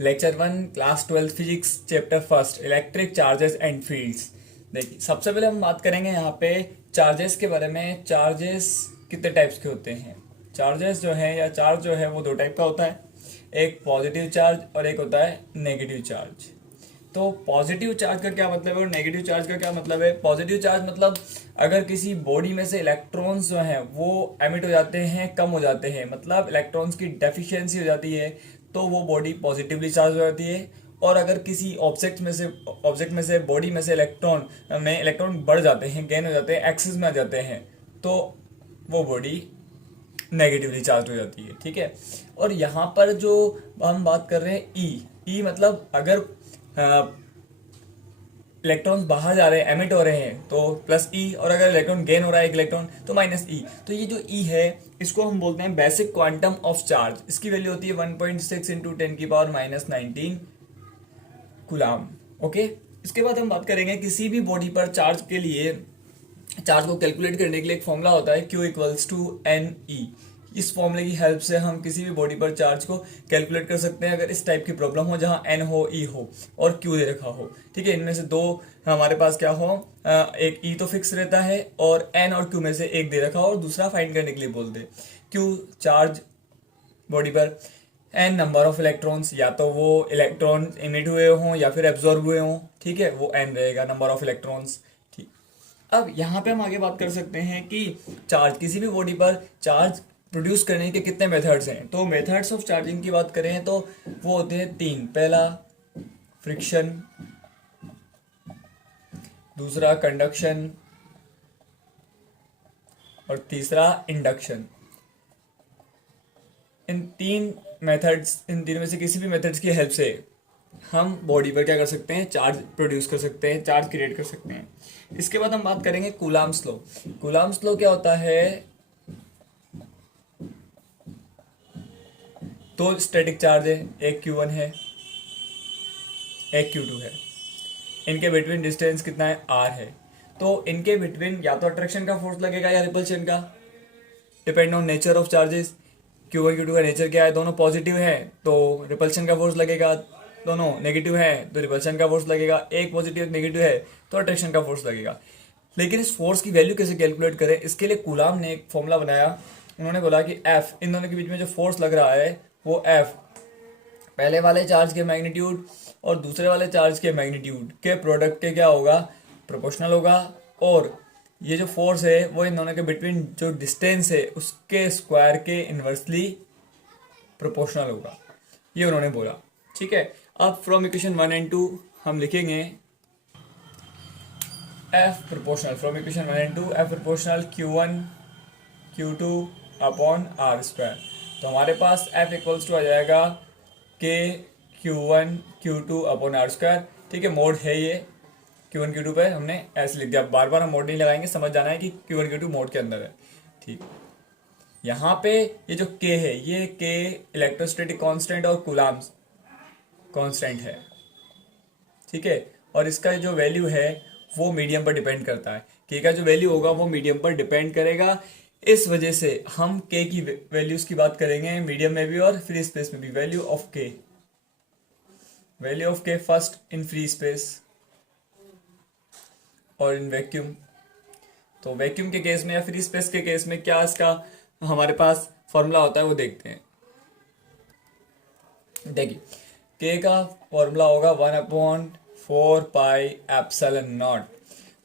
Lecture 1 class 12 physics chapter first electric charges and fields. देखिए सबसे पहले हम बात करेंगे यहाँ पे चार्जेस के बारे में। चार्जेस कितने टाइप्स के होते हैं? चार्जेस जो है या चार्ज जो है वो दो टाइप का होता है, एक पॉजिटिव चार्ज और एक होता है नेगेटिव चार्ज। तो पॉजिटिव चार्ज का क्या मतलब है और नेगेटिव चार्ज का क्या मतलब है? पॉजिटिव चार्ज मतलब अगर किसी बॉडी में से इलेक्ट्रॉन्स जो हैं वो एमिट हो जाते हैं, कम हो जाते हैं, मतलब इलेक्ट्रॉन्स की डेफिशिएंसी हो जाती है, तो वो बॉडी पॉजिटिवली चार्ज हो जाती है। और अगर किसी ऑब्जेक्ट में से बॉडी में से इलेक्ट्रॉन बढ़ जाते हैं, गेन हो जाते हैं, एक्सिस में आ जाते हैं, तो वो बॉडी नेगेटिवली चार्ज हो जाती है। ठीक है। और यहाँ पर जो हम बात कर रहे हैं ई मतलब अगर इलेक्ट्रॉन्स बाहर जा रहे हैं, एमिट हो रहे हैं, तो प्लस ई, और अगर इलेक्ट्रॉन गेन हो रहा है एक इलेक्ट्रॉन तो माइनस ई। तो ये जो ई है इसको हम बोलते हैं बेसिक क्वांटम ऑफ चार्ज। इसकी वैल्यू होती है 1.6 इंटू 10⁻⁻⁹ कूलाम। ओके। इसके बाद हम बात करेंगे किसी भी बॉडी पर चार्ज के लिए, चार्ज को कैलकुलेट करने के लिए एक फॉर्मूला होता है Q equals to n e. इस फॉर्मूले की हेल्प से हम किसी भी बॉडी पर चार्ज को कैलकुलेट कर सकते हैं अगर इस टाइप की प्रॉब्लम हो जहां एन हो, ई हो और Q दे रखा हो। ठीक है। इनमें से दो हमारे पास क्या हो, एक ई तो फिक्स रहता है और एन और Q में से एक दे रखा हो और दूसरा फाइंड करने के लिए बोल दे। Q चार्ज बॉडी पर, एन नंबर ऑफ इलेक्ट्रॉन्स, या तो वो इलेक्ट्रॉन इमिट हुए हों या फिर एब्जॉर्ब हुए हों। ठीक है, वो एन रहेगा, नंबर ऑफ इलेक्ट्रॉन्स। ठीक। अब यहाँ पे हम आगे बात कर सकते हैं कि चार्ज, किसी भी बॉडी पर चार्ज प्रोड्यूस करने के कितने मेथड्स हैं। तो मेथड्स ऑफ चार्जिंग की बात करें तो वो होते हैं तीन। पहला फ्रिक्शन, दूसरा कंडक्शन और तीसरा इंडक्शन। इन तीन में से किसी भी मेथड्स की हेल्प से हम बॉडी पर क्या कर सकते हैं, चार्ज प्रोड्यूस कर सकते हैं, चार्ज क्रिएट कर सकते हैं। इसके बाद हम बात करेंगे कूलाम्स लॉ। कूलाम्स लॉ क्या होता है? दो स्टैटिक चार्ज है, एक Q1 है एक Q2 है। इनके बिटवीन डिस्टेंस कितना है, R है। तो इनके बिटवीन या तो अट्रैक्शन का फोर्स लगेगा या रिपल्शन का, depend on nature of charges. Q1 Q2 का नेचर क्या है, दोनों पॉजिटिव है तो रिपल्शन का फोर्स लगेगा, दोनों नेगेटिव है तो रिपल्शन का फोर्स लगेगा, एक पॉजिटिव एक नेगेटिव है तो अट्रैक्शन का फोर्स लगेगा। लेकिन इस फोर्स की वैल्यू कैसे कैलकुलेट करें, इसके लिए कूलाम ने एक फॉर्मूला बनाया। उन्होंने बोला कि F, इन दोनों के बीच में जो फोर्स लग रहा है वो F पहले वाले चार्ज के मैग्नीट्यूड और दूसरे वाले चार्ज के मैग्नीट्यूड के प्रोडक्ट के क्या होगा, प्रोपोर्शनल होगा। और ये जो फोर्स है वो इन दोनों के बिटवीन जो डिस्टेंस है उसके स्क्वायर के इन्वर्सली प्रोपोर्शनल होगा, ये उन्होंने बोला। ठीक है। अब फ्रॉम इक्वेशन 1 एंड 2 हम लिखेंगे F proportional, from equation 1 and 2 F proportional Q1 Q2 upon R square. तो हमारे पास F इक्वल्स टू आ जाएगा K Q1 Q2 upon R square. ठीक है, मोड है ये Q1 Q2 पे हमने ऐसे लिख दिया। बार बार हम मोड नहीं लगाएंगे, समझ जाना है कि Q1 Q2 मोड के अंदर है। ठीक। यहाँ पे ये जो K है, ये K इलेक्ट्रोस्टैटिक कांस्टेंट और कूलाम्स कांस्टेंट है। ठीक है। और इसका जो वैल्यू है वो मीडियम पर डिपेंड करता है। K का जो वैल्यू होगा वो मीडियम पर डिपेंड करेगा। इस वजह से हम K की वैल्यूज की बात करेंगे मीडियम में भी और फ्री स्पेस में भी। Value of K first in free space और इन वैक्यूम। तो वैक्यूम के केस में या फ्री स्पेस के केस में क्या इसका हमारे पास फॉर्मूला होता है वो देखते हैं। देखिए K का फॉर्मूला होगा 1/4πε0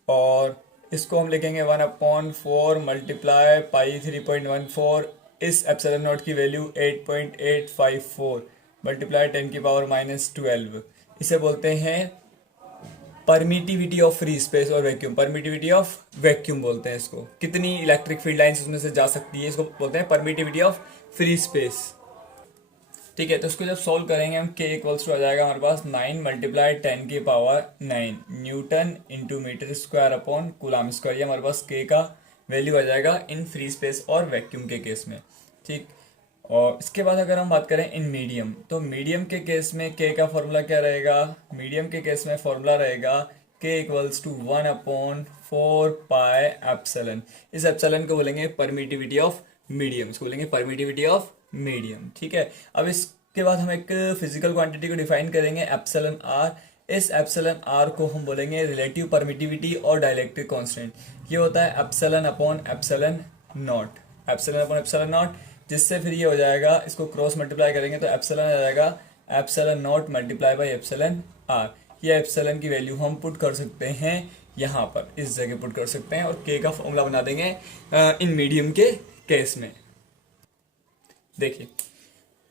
और इसको हम लिखेंगे 1/4 मल्टीप्लाई पाई 3.14। इस एप्सिलॉन नॉट की वैल्यू 8.854 मल्टीप्लाई 10⁻⁻12। इसे बोलते हैं परमिटिविटी ऑफ फ्री स्पेस और वैक्यूम। परमिटिविटी ऑफ वैक्यूम बोलते हैं इसको, कितनी इलेक्ट्रिक फील्ड लाइंस उसमें से जा सकती है, इसको बोलते हैं परमिटिविटी ऑफ फ्री स्पेस। ठीक है। तो इसको जब सॉल्व करेंगे हम K इक्वल्स टू आ जाएगा हमारे पास 9 multiply 10⁻9 newton into metre square upon coulomb square. ये हमारे पास K का वैल्यू आ जाएगा इन फ्री स्पेस और वैक्यूम के केस में। ठीक। और इसके बाद अगर हम बात करें इन मीडियम, तो मीडियम के केस में K का फॉर्मूला क्या रहेगा? मीडियम के केस में फॉर्मूला रहेगा K इक्वल्स टू 1/4πε। इस एप्सिलॉन को बोलेंगे परमिटिविटी ऑफ मीडियम, इसको बोलेंगे परमिटिविटी ऑफ मीडियम। ठीक है। अब इस उसके बाद हम एक फिजिकल क्वांटिटी को डिफाइन करेंगे एप्सिलॉन आर। इस एप्सिलॉन आर को हम बोलेंगे रिलेटिव परमिटिविटी और डाइलेक्ट्रिक कांस्टेंट। ये होता है epsilon upon epsilon naught, epsilon upon epsilon not, जिससे फिर ये हो जाएगा, इसको क्रॉस मल्टीप्लाई करेंगे तो एप्सिलॉन आ जाएगा epsilon naught multiply by epsilon R. ये एप्सिलॉन की वैल्यू हम पुट कर सकते हैं यहाँ पर, इस जगह पुट कर सकते हैं और के का फॉर्मूला बना देंगे इन मीडियम के केस में। देखिए,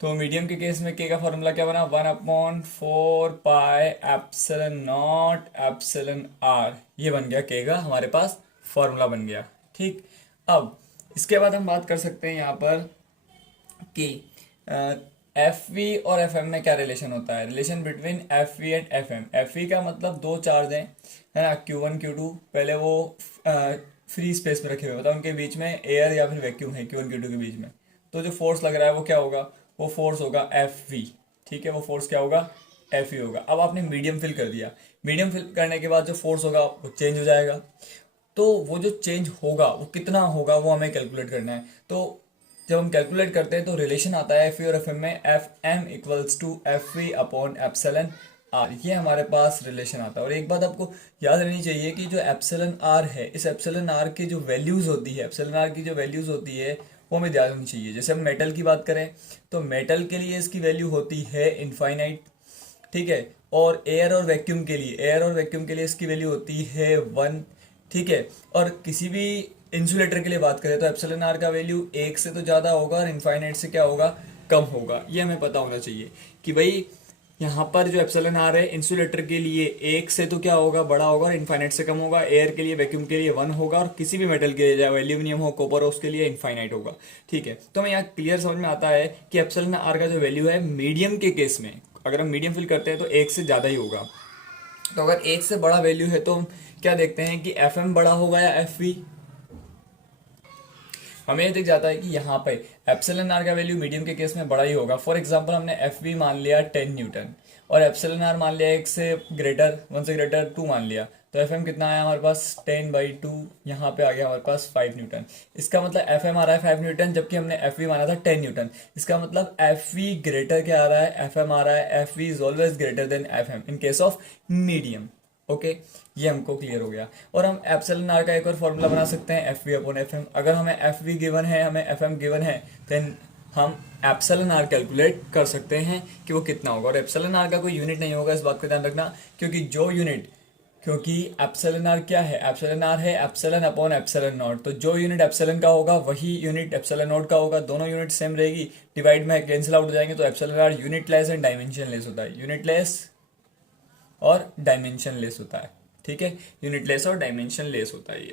तो मीडियम के केस में के का फॉर्मूला क्या बना, 1/4 pi epsilon naught epsilon R. ये बन गया के का हमारे पास फॉर्मूला बन गया। ठीक, अब इसके बाद हम बात कर सकते हैं यहाँ पर कि एफ वी और एफ एम में क्या रिलेशन होता है। Relation between F V and F M. F V का मतलब दो चार्ज हैं, है ना, Q1 Q2। पहले वो फ्री स्पेस में रखे हुए, मतलब उनके बीच में एयर या फिर वैक्यूम है Q1 Q2 के बीच में। तो जो फोर्स लग रहा है वो क्या होगा, वो फोर्स होगा एफ वी। ठीक है, वो फोर्स क्या होगा, एफ वी होगा। अब आपने मीडियम फिल कर दिया, मीडियम फिल करने के बाद जो फोर्स होगा वो चेंज हो जाएगा। तो वो जो चेंज होगा वो कितना होगा वो हमें कैलकुलेट करना है। तो जब हम कैलकुलेट करते हैं तो रिलेशन आता है एफ वी और एफ एम में, F M equals to F V upon epsilon R. ये हमारे पास रिलेशन आता है। और एक बात आपको याद रहनी चाहिए कि जो एप्सिलॉन आर है, इस एप्सिलॉन आर की जो वैल्यूज होती है, एप्सिलॉन आर की जो वैल्यूज होती है वो हमें ध्यान रखनी चाहिए। जैसे हम मेटल की बात करें तो मेटल के लिए इसकी वैल्यू होती है इनफाइनाइट। ठीक है, और एयर और वैक्यूम के लिए, एयर और वैक्यूम के लिए इसकी वैल्यू होती है 1। ठीक है, और किसी भी इंसुलेटर के लिए बात करें तो एप्सिलॉन आर का वैल्यू 1 से तो ज़्यादा होगा और इनफाइनाइट से क्या होगा, कम होगा। ये हमें पता होना चाहिए कि भाई यहाँ पर जो एप्सिलॉन आर है इंसुलेटर के लिए 1 से तो क्या होगा, बड़ा होगा और इनफाइनाइट से कम होगा। एयर के लिए, वैक्यूम के लिए 1 होगा और किसी भी मेटल के लिए, चाहे एल्यूमिनियम हो, कॉपर हो, उसके लिए इनफाइनाइट होगा। ठीक है, तो हमें यहाँ क्लियर समझ में आता है कि एप्सिलॉन आर का जो वैल्यू है मीडियम के केस में, अगर हम मीडियम फिल करते हैं तो 1 से ज़्यादा ही होगा। तो अगर 1 से बड़ा वैल्यू है तो हम क्या देखते हैं कि एफ एम बड़ा होगा या एफ वी। हमें दिख जाता है कि यहाँ पे एप्सिलॉन आर का वैल्यू मीडियम के केस में बड़ा ही होगा। फॉर एग्जांपल हमने एफ वी मान लिया 10 न्यूटन और एप्सिलॉन आर मान लिया 1 से ग्रेटर, 1 से ग्रेटर 2 मान लिया, तो एफ एम कितना आया हमारे पास 10/2। यहाँ पे आ गया हमारे पास 5 न्यूटन। इसका मतलब एफ एम आ रहा है 5 न्यूटन, जबकि हमने एफ वी माना था 10 न्यूटन। इसका मतलब एफ वी ग्रेटर क्या आ रहा है, एफ एम आ रहा है, F V is always greater than F M in case of medium. Okay, ये हमको क्लियर हो गया। और हम एप्सिलॉन आर का एक और फॉर्मूला बना सकते हैं, F V upon F M. अगर हमें एफ वी गिवन है, हमें एफ एम गिवन है, देन हम एप्सिलॉन आर कैलकुलेट कर सकते हैं कि वो कितना होगा। और एप्सिलॉन आर का कोई यूनिट नहीं होगा, इस बात का ध्यान रखना, क्योंकि एप्सिलॉन आर क्या है, एप्सिलॉन आर है एप्सिलॉन अपॉन एप्सिलॉन नॉट। तो जो यूनिट एप्सिलॉन का होगा वही यूनिट एप्सिलॉन नॉट का होगा। दोनों यूनिट सेम रहेगी, डिवाइड में कैंसिल आउट हो जाएंगे। तो epsilon R unitless and dimensionless होता है, यूनिट लेस और डायमेंशन लेस होता है। ठीक है, यूनिट लेस और डायमेंशन लेस होता है ये।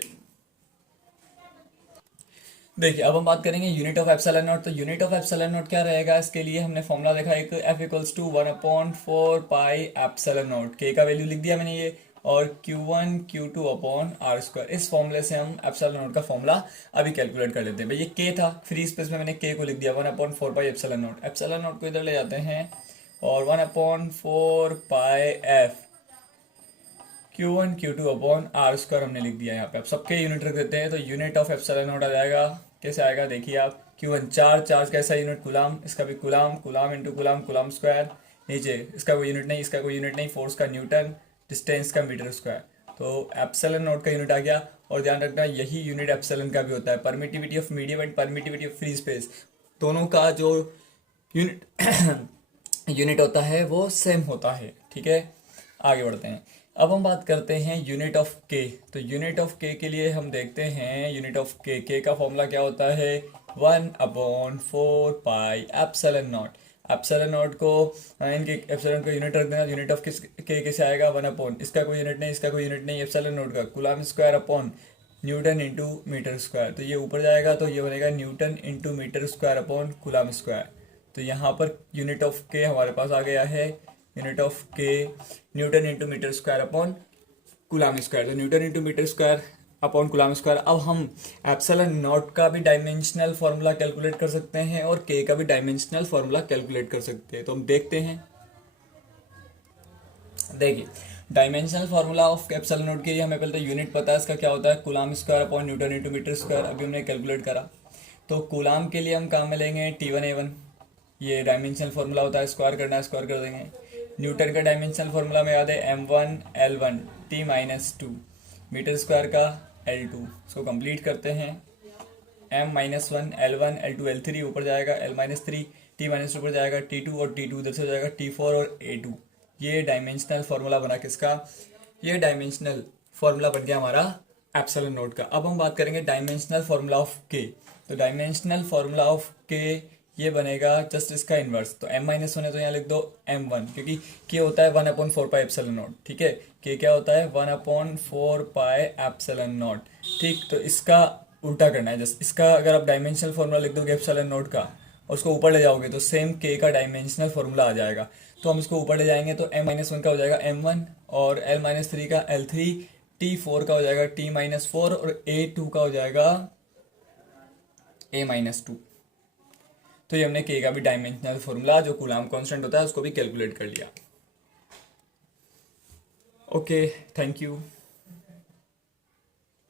देखिए, अब हम बात करेंगे यूनिट ऑफ एप्सिलॉन नॉट। तो यूनिट ऑफ एप्सिलॉन नॉट क्या रहेगा, इसके लिए हमने फॉर्मूला देखा एक, F equals to 1/4 pi epsilon naught. के का वैल्यू लिख दिया मैंने ये, और Q1 Q2 upon r square. इस फॉर्मूले से हम एप्सिलॉन नॉट का फॉर्मूला अभी कैलकुलेट कर लेते हैं। भाई ये के था, फ्री स्पेस में मैंने के को लिख दिया 1/4 pi epsilon naught. Epsilon naught को इधर ले जाते हैं और 1/4 pi F Q1 Q2 upon r square हमने लिख दिया यहाँ पे। अब सबके यूनिट रख देते हैं तो यूनिट ऑफ एप्सिलॉन नॉट आ जाएगा, कैसे आएगा देखिए आप, Q1 चार्ज कैसा यूनिट, कुलाम, इसका भी कुलाम इंटू कुलाम स्क्वायर। नीचे इसका कोई यूनिट नहीं, इसका कोई यूनिट नहीं, फोर्स का न्यूटन, डिस्टेंस का मीटर स्क्वायर। तो एप्सिलॉन नॉट का यूनिट आ गया। और ध्यान रखना यही यूनिट एप्सिलॉन का भी होता है, permittivity of medium and permittivity of free space, दोनों का जो यूनिट यूनिट होता है वो सेम होता है। ठीक है, आगे बढ़ते हैं। अब हम बात करते हैं यूनिट ऑफ के। तो यूनिट ऑफ के के लिए हम देखते हैं यूनिट ऑफ के का फॉर्मूला क्या होता है, 1/4 pi epsilon naught. Epsilon naught को इनके एप्सिलॉन का यूनिट रख देना। यूनिट ऑफ के कैसे आएगा, 1/, इसका कोई यूनिट नहीं, इसका कोई यूनिट नहीं, एप्सिलॉन नॉट का coulomb square upon newton into metre square. तो ये ऊपर जाएगा तो ये बनेगा newton into metre square upon coulomb square. तो यहाँ पर यूनिट ऑफ के हमारे पास आ गया है, यूनिट ऑफ के newton into metre square upon coulomb square. तो newton into metre square upon coulomb square. अब हम एप्सिलॉन नॉट का भी डायमेंशनल फार्मूला कैलकुलेट कर सकते हैं और के का भी डायमेंशनल फार्मूला कैलकुलेट कर सकते हैं। तो हम देखते हैं, देखिए dimensional formula of epsilon naught के लिए हमें पहले तो यूनिट पता है, इसका क्या होता है, coulomb square upon newton into metre square. अभी हमने कैलकुलेट करा। तो कुलाम के लिए हम काम में लेंगे T1A1, ये डायमेंशनल फार्मूला होता है, स्क्वायर करना है, स्क्वायर कर देंगे। न्यूटन का डायमेंशनल फार्मूला में याद है m1 L1 T-2 metre square का L2। इसको कंप्लीट करते हैं। m-1 L1 L2 L3 ऊपर जाएगा, L-3 T-2 ऊपर जाएगा, T2 और T2 उधर से हो जाएगा, T4 और A2। ये डायमेंशनल फार्मूला बना किसका? ये डायमेंशनल फार्मूला बन गया हमारा एप्सिलॉन नोट का। अब हम बात करेंगे डायमेंशनल फार्मूला ऑफ के। तो डायमेंशनल फार्मूला ऑफ के ये बनेगा जस्ट इसका इनवर्स। तो m-1 है तो यहाँ लिख दो m1, क्योंकि के होता है 1/4 पाई एप्सिलॉन नॉट। ठीक है, के क्या होता है 1/4 पाई एप्सिलॉन नॉट। ठीक, तो इसका उल्टा करना है। जस्ट इसका अगर आप डायमेंशनल फार्मूला लिख दोगे एप्सिलॉन नॉट का और उसको ऊपर ले जाओगे तो सेम के का डायमेंशनल फार्मूला आ जाएगा। तो हम इसको ऊपर ले जाएंगे तो m-1 का हो जाएगा m1 और L-3 का L3, T4 का हो जाएगा T-4 और A2 का हो जाएगा A-2। तो ये हमने के का भी डायमेंशनल फार्मूला जो कूलाम कांस्टेंट होता है उसको भी कैलकुलेट कर लिया। Okay, thank you.